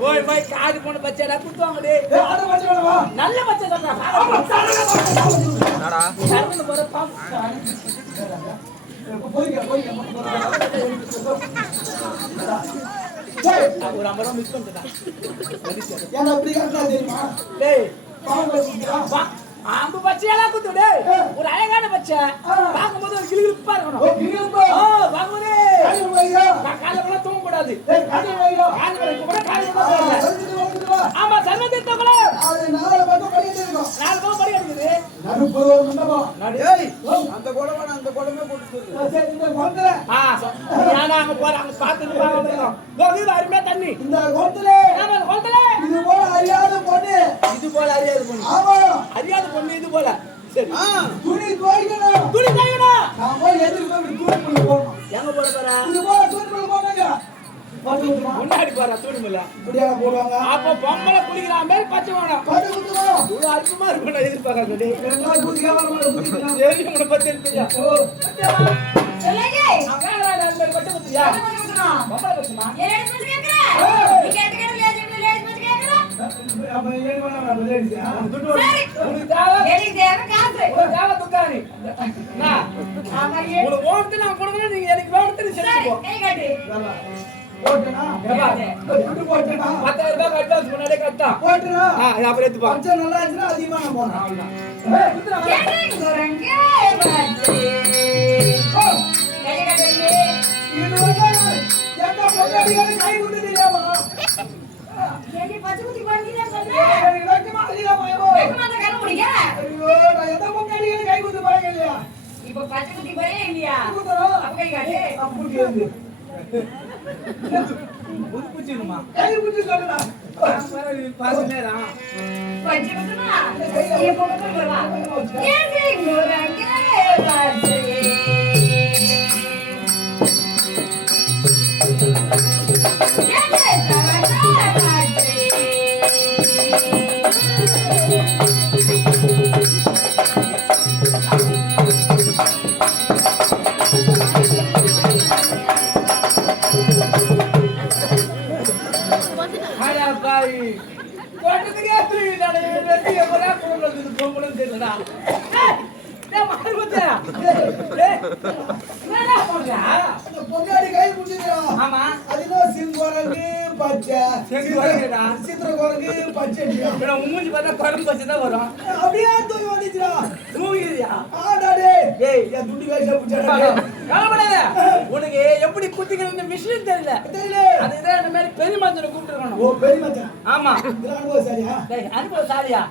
போய் போய் காது போன பச்சைடா குத்துவாங்கடி. நல்ல பச்சை சொல்றா. என்னடா? சரவண போற பாம். ஒரு அமரம் மிஸ் பண்ணிட்டா. ஏன்னா அப்படி கரெக்டா தெரியுமா? டேய் ஆம்பு பச்சையெல்லாம் குத்து டேய். ஒரு அழகான பச்சை பாக்கும்போது ஒரு கிளிகிளிப்பா இருக்கணும். பாக்கும்போது காலையில தூங்க கூடாது. ஆமா சர்வதேசங்களே அது நாலு பக்கம் படிக்கிட்டு இருக்கோம். நாலு பக்கம் படி அடிக்குது. நடுப்புற ஒரு மண்டபம். டேய் அந்த கோடமா அந்த கோடமே போட்டு சொல்லு. சரி இந்த கோத்துல யானா அங்க போறாங்க பாத்துட்டு பாருங்க. கோவில அருமையா தண்ணி. இந்த கோத்துல ஆமா கோத்துல இது போல அறியாத பொண்ணு. இது போல அறியாத பொண்ணு. ஆமா அறியாத பொண்ணு இது போல. சரி துணி துவைக்கணும். துணி துவைக்கணும். நான் போய் எதுக்கு போய் துணி போடணும். எங்க போட போறா? இது போல துணி போடுங்க. முன்னாடி போறா துணி முல்ல. இப்படியா போடுவாங்க. அப்ப பொம்பளை குளிக்கிற மாதிரி பச்சை வேணும். பச்சை குத்துறோம். இது அற்புதமா இருக்கும் நான் எதிர்பார்க்கறது டேய். எல்லாம் குதிக்க வரணும். சரி உங்களை பத்தி தெரியா? சத்தியமா? சொல்லுங்க. அங்கடா அந்த பச்சை குத்தியா? பொம்பளை பச்சைமா? ஏன் பச்சை கேக்குற? நீ கேட்டீங்க லேடி பச்சை கேக்குற? அப்ப ஏன் பண்ணா லேடிஸா? சரி. உனக்கு தேவை? எனக்கு தேவை காசு. உனக்கு தேவை துக்காரி. நான் ஆமா ஏ. உங்களுக்கு ஓட்டு நான் கொடுக்கணும் நீங்க எனக்கு வேணும்னு சரி செஞ்சுக்கோ. கை காட்டு. போட்டனா? துண்டு போட்டனா? 10,000 ரூபாய் அட்வான்ஸ் முன்னாடியே கட்டா. போட்டனா? அப்புறம் எடுத்துப்பா. பச்சை நல்லா இருந்துச்சுன்னா அதிகமா நான் போடுறேன். அவ்வளவுதான். கேக்குறங்க பச்சை. கை காட்டுங்க. இது வந்து எந்த பொண்ணடிகளை கை குத்து தெரியாமா? ஏடி பச்சை குத்தி பண்ணிட்டே சொல்ற. எனக்கு வெக்கமா தெரியாமா? வெக்கமா தான் கண்ண முடிங்க. ஐயோ நான் எந்த பொண்ணடிகளை கை குத்து பாருங்க இல்லையா? இப்போ பச்சை குத்தி போறே இல்லையா? குத்துறோம். அப்ப கை காட்டு. அப்படி வந்து புதுப்புச்சிருமா. கை குத்து சொல்லுடா. பாருங்கடா. பச்சை குத்துமா? ஏ போங்க போறவா. ஏடி முரங்க பச்சை. பொண்ணாடி கை குத்துறா. ஆமா அது என்ன சிங்கோரங்கு பச்சை. சித்திர குரங்கு பச்சை. மூஞ்சி பார்த்தா குழம்பு பச்சை தான் வரும். அப்படியே தூக்கி வந்துச்சுடா. தூங்கிறியா? ஆடாடே. ஏய் என் துண்டு வேஷம் புடிச்சடா. கவலைப்படாத. உனக்கு எப்படி குத்திக்கணும்னு மிஷின் தெரியல. தெரியல. அதுதான் இந்த மாதிரி பெரிய மஞ்சளை கூப்பிட்டுருக்கணும். ஓ பெரிய மச்சான். ஆமா இதெல்லாம் அனுபவசாலியா? டேய் அனுபவசாலியா?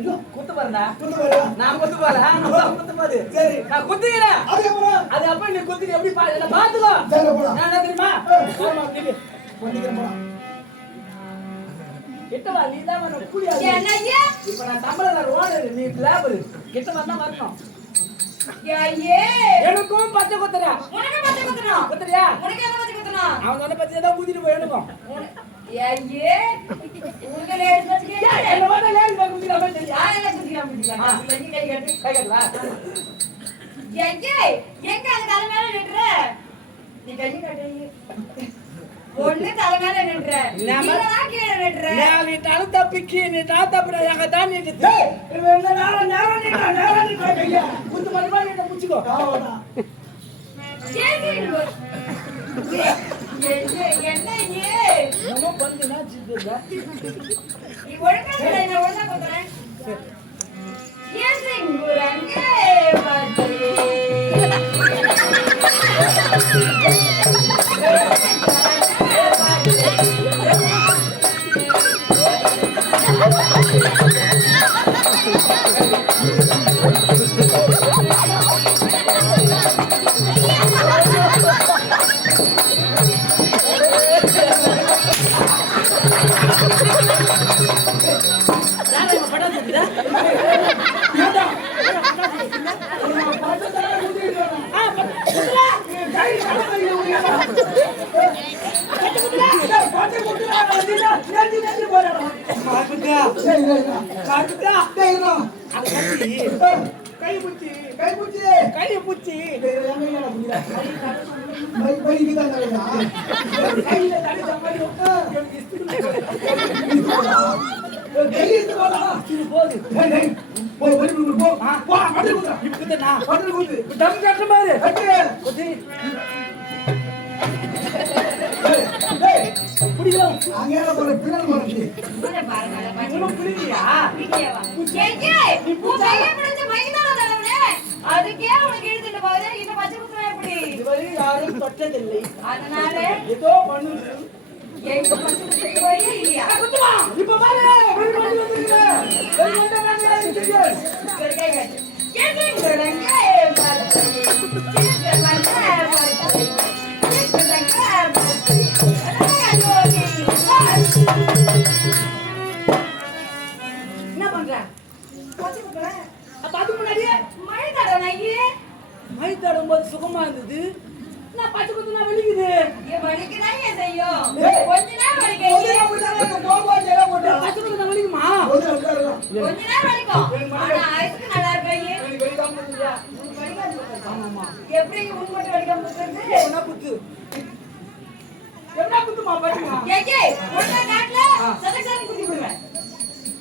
ஐயோ குத்து பாருடா. குத்து வரா. நான் குத்து பாறேன். குத்து பாரு. சரி. நான் குத்துகிறேன். அதுக்கப்புறம் அது அப்ப நீ குத்துக்கு எப்படி பாரு. என்ன பாத்துக்கோ. சரி போடா. நான் என்ன தெரியுமா? ஆமா நில்லு. பண்ணிக்கிறேன் போடா. கிட்ட வா நீ தான் வந்து கூலியா. என்னய்யா? இப்ப நான் சம்பளம் ஓனர் நீ லேபர். கிட்ட வந்தா வரணும். ஐயே. எனக்கும் பச்சை குத்துறா. உனக்கு பச்சை குத்தணும். குத்துறியா? உனக்கு என்ன பச்சை குத்தணும்? அவன் சொன்ன பச்சை தான் ஊதிட்டு போய் எனக்கும். ஐயே. உங்க லேடி பச்சை கேக்குற? என்ன வந்து லேடி போய் குத்திடா மாதிரி தெரியா? ஆளை குத்திக்கலாம் குத்திக்கலாம். நீ கை காட்டு. கை கட்டவா? ஐயே. எங்க அந்த தலை மேல நின்ற? நீ கை காட்டு. ஒண்ணு தலை மேல நின்ற. நீதான் கீழே நின்ற. நான் நீட்டாலும் தப்பிக்கி நீட்டாலும் தப்பிடா எங்க தான் நீட்டு. டேய் இவன் என்ன நேரம் நிக்கா கையா. குத்து மறுபா நீ முடிச்சுக்கோ. ஆவடா. ஏசி. என்ன ஏ? நம்ம பந்துனா சித்துடா. நீ ஒழுங்கா சொல்லு, நான் ஒழுங்கா குத்துறேன். ஏசி குரங்க பச்சை. கை புச்சி கை புடிச்சு கை புச்சி டேய் எங்க கையில தண்ணி சம்பாதிக்கும் எனக்கு இஷ்டம் போகுது டம் கட்டுற மாதிரி பிடிக்கும் அதுக்கே உனக்கு இழுத்துட்டு போகுது இன்னும் பச்சை குத்துறா எப்படி இதுவரை யாரும் தொட்டதில்லை அதனால ஏதோ பண்ணுது எங்க பச்சை குத்துறது வரையே இல்லையா குத்துமா இப்ப பாரு வெளிய வந்து வந்திருக்கீங்க வெளிய வந்து வந்திருக்கீங்க என்ன பண்ற பச்சை குத்துற அப்ப அதுக்கு முன்னாடியே மழை தடவை மை தடும் போது சுகமா இருந்தது நான் பச்சை குத்துனா வலிக்குது வலிக்குதான் ஏன் செய்யும் கொஞ்ச நேரம் வலிக்கும் பச்சை குத்துனா வலிக்குமா கொஞ்ச நேரம் வலிக்கும் ஆனா ஆயுசுக்கு நல்லா இருப்பீங்க எப்படி உன் மட்டும் வலிக்காம குத்துறது என்ன குத்து என்ன குத்துமா பாட்டுமா ஏகே ஒண்ணா காட்ல சதக்சரம் குத்தி விடுவேன்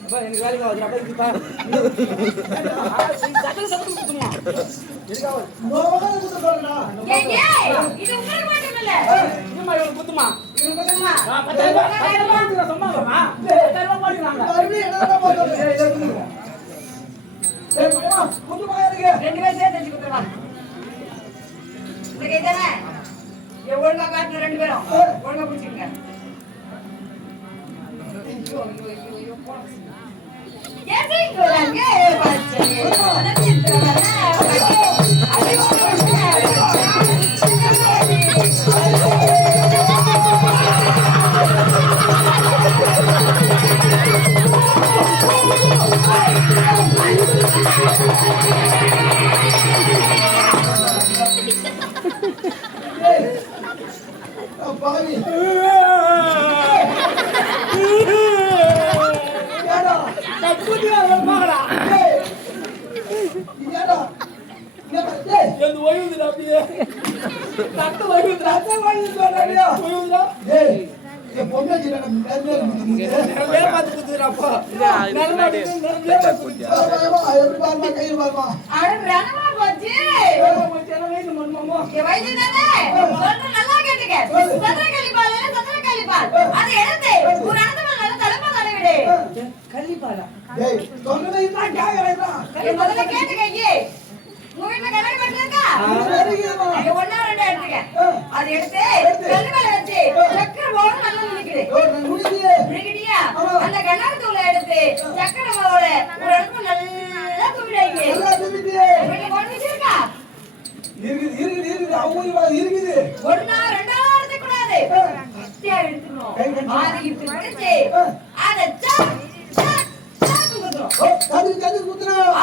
அப்பா எனக்கு வேலைக்கு ஆகுது அப்பா இதுப்பா சதக்சரம் குத்துமா எதுக்காக ஏகே இது உங்களுக்கு மட்டும் இல்ல இன்னும் இவனுக்கு குத்துமா இது குத்துமா 10,000 ரூபாய் சும்மா வரமா 10,000 ரூபாய் போடுறாங்க ரெண்டு பேரும் சேர்த்து வச்சு குத்துறவாங்க இந்த கை தானே ஒழுங்கா காட்டுற ரெண்டு பேரும் ஒழுங்கா பிடிச்சிருங்க அது எடுத்து கல்லு மேல வச்சு சக்கரை போட நல்லா நினைக்கிறேன் அந்த கண்ணாடி தூளை எடுத்து சக்கரை மாவோட ஒரு இடத்துல நல்லா தூவிடாங்க ஒன்னா ரெண்டாவது எடுத்துக்கூடாது எடுத்துக்கணும் அது இப்படி பிடிச்சு அதை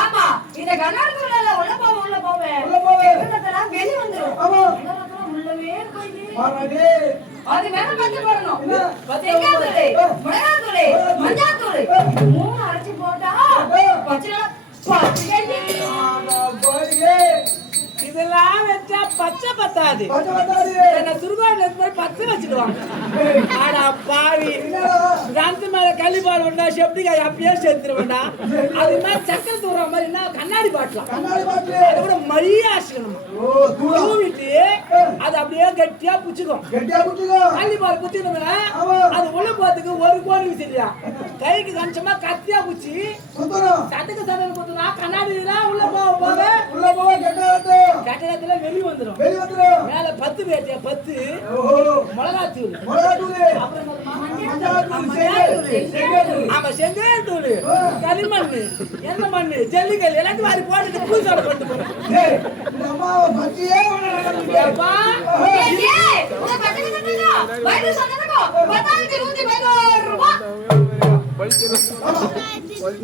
ஆமா இந்த கண்ணாடி தூளால உள்ள போவேன் வெளியே வந்துடும் உள்ளவே போயிட்டு அது மேல பச்சை போடணும் தேங்காய் தூள் மிளகாய் தூள் மஞ்சள் தூள் மூணு அரைச்சு போட்டா பச்சை இதெல்லாம் வச்சா பச்சை பத்தாது என்ன சுடுகாடுல இருந்து போய் பச்சை வச்சுடுவாங்க ஆனா பாவி ரந்து மேல கள்ளிப்பால் வந்தா செப்டிக்காய் அப்பயே சேர்த்துருவேண்டா அது மாதிரி சக்கரை தூர மாதிரி என்ன கண்ணாடி பாட்டலாம் அதை கூட மழியா ஆசிக்கணுமா தூவிட்டு அது அப்படியே கட்டியா புச்சுக்கும் கள்ளிப்பால் புச்சுக்கணும்னா அது உள்ள போறதுக்கு ஒரு கோடி விசிறியா கைக்கு கணிச்சமா கத்தியா புச்சு சட்டுக்கு சட்டம் குத்துனா கண்ணாடி உள்ள போக கட்டடத்துல வெளிய வந்துரும் மேல 10 பேட்டியா 10 மிளகாத்தூள் ஆமா செங்கல் தூள் களிமண் என்ன மண்ணு ஜல்லிக்கல் எல்லாத்தையும் வாரி போட்டு பூசோட கொண்டு போறேன்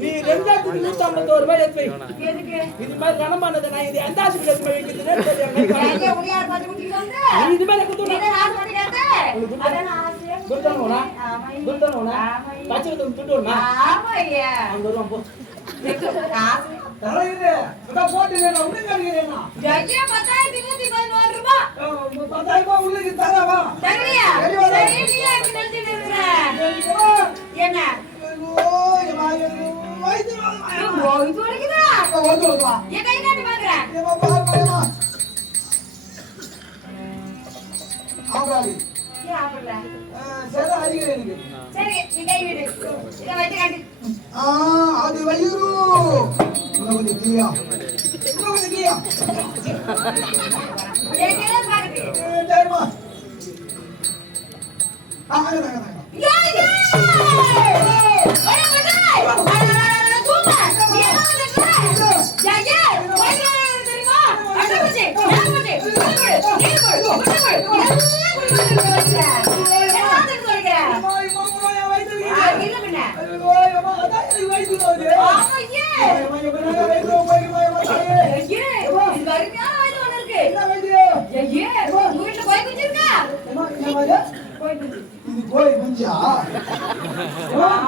நீ 2,151 ரூபாய் எடுத்து இது மாதிரி கனமானது நான் இது எந்த ஆஸ்பத்திரி வைக்கிறதுனே தெரியாது இது மாதிரி குடுத்தனோனா பச்சை துட்டு வருமா அங்க வருவான் போ போட்டு 10,111 ரூபாய் போ 10,000 ரூபாய் உள்ளுக்கு தரவா தங்கறியா சரி நீ அப்படி நினைச்சிட்டு இருக்கற என்ன இது வரைக்குதா என் கை காட்டி பாக்குறேன் ஏன் ஆப்படல சரி நீ கை விடு இத வச்சு காட்டு அது வயிறு கொஞ்சம் கீழா ஏன் கேள பாக்குது சரிமா இது கோழி குஞ்சா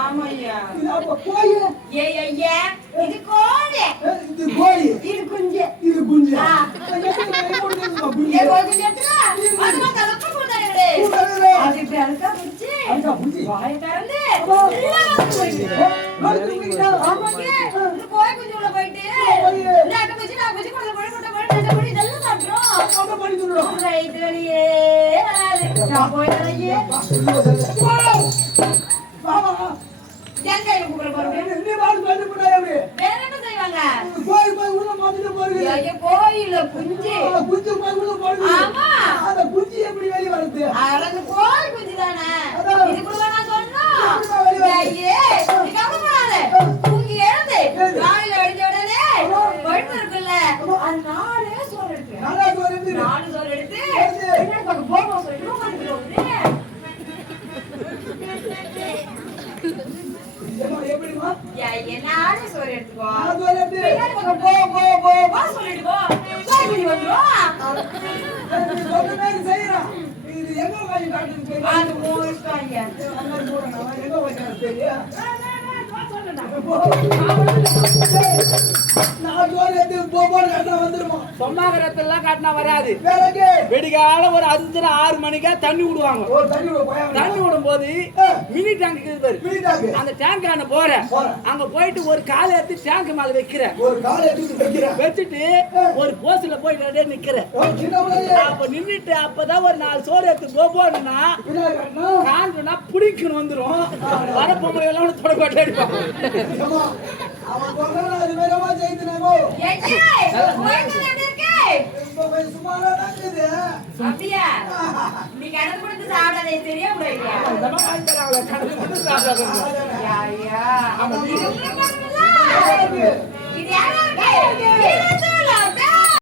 ஆமாய்யா இது அப்ப கோழி இது கோழி இது கோழி இது குஞ்சு இது குஞ்சா ஏ கோழி குஞ்சு எடுத்துடா அது வந்து அலக்க போடாதே அது இப்படி அலக்க புடிச்சு வாயை திறந்து ஆமாங்க இந்த கோழி குஞ்சு உள்ள போயிட்டு லாக்க வச்சு நான் வச்சு கொண்டு போய் கொண்டு போய் இதெல்லாம் சாப்பிடுறோம் அப்ப பண்ணி சொல்றோம் ரைட்லயே நான் போயிடலையே மாமா எங்க கூப்பிட போறீங்க நீ பாத்து பண்ணி போடா எப்படி வேற என்ன செய்வாங்க கோழி போய் உள்ள மாத்திட்டு போறது ஐயோ கோயில குஞ்சு குஞ்சு போய் உள்ள போறது ஆமா அந்த குஞ்சு எப்படி வெளிய வருது அடங்க கோழி குஞ்சு தானே இது கூட நான் சொன்னோம் ஐயே நீ கவலைப்படாத தூங்கி எழுந்து காலையில வெடிச்ச உடனே படுத்து இருக்குல்ல அது நாளே சோறு எடுத்து நல்லா சொல்றது நாலு சோறு எடுத்து என்ன பக்கம் போறோம் சொல்லிட்டு உட்கார்ந்துட்டு எப்படிமா நாலு சோறு எடுத்துக்கோ நான் சொல்றது பின்னாடி பக்கம் போ சொல்லிட்டு போ கோழி குஞ்சு வந்துரும் சொன்ன மாதிரி செய்யறான் இது எங்க வாங்கி காட்டுது அது மூணு இஷ்டம் ஐயா எங்க வாங்கி தெரியும் நான் சொல்றது போன கட்டா வந்துருமா சொம்மாகரத்தெல்லாம் காட்டினா வராது வேலைக்கு வெடிகால ஒரு 5-6 மணிக்கா தண்ணி விடுவாங்க ஒரு தண்ணி விட போயா தண்ணி விடும் போது மினி டேங்க் இருக்குது பாரு மீட்டாக்கு அந்த டேங்க் ஆன போறேன் அங்க போயிட்டு ஒரு காலை எடுத்து டேங்க் மேல வைக்கிறேன் ஒரு காலை எடுத்து வைக்கிறேன் வச்சுட்டு ஒரு போஸ்ட்ல போயிட்டு அப்படியே நிக்கிறேன் ஒரு சின்ன பிள்ளைங்க அப்ப நின்னுட்டு அப்பதான் ஒரு 4 சோறு எடுத்து போனா பின்னாடி காட்டணும் காஞ்சனா புடிக்கணும் வந்துரும் வர பொம்பளை எல்லாம் தொடக்கோட்டை அடிப்பான் ஏம்மா, அவன் சொல்றான் அது வேறமா செய்துனாங்கோ சுமாரா தான் இருக்குது அப்படியா நீ கணக்கு கொடுத்து சாப்பிடாதே தெரிய முடியல அதெல்லாம் வாங்கி தராங்களே, கணக்கு போட்டு சாப்பிடாதீங்க. ஐயா இது உள்ள போடுறதுல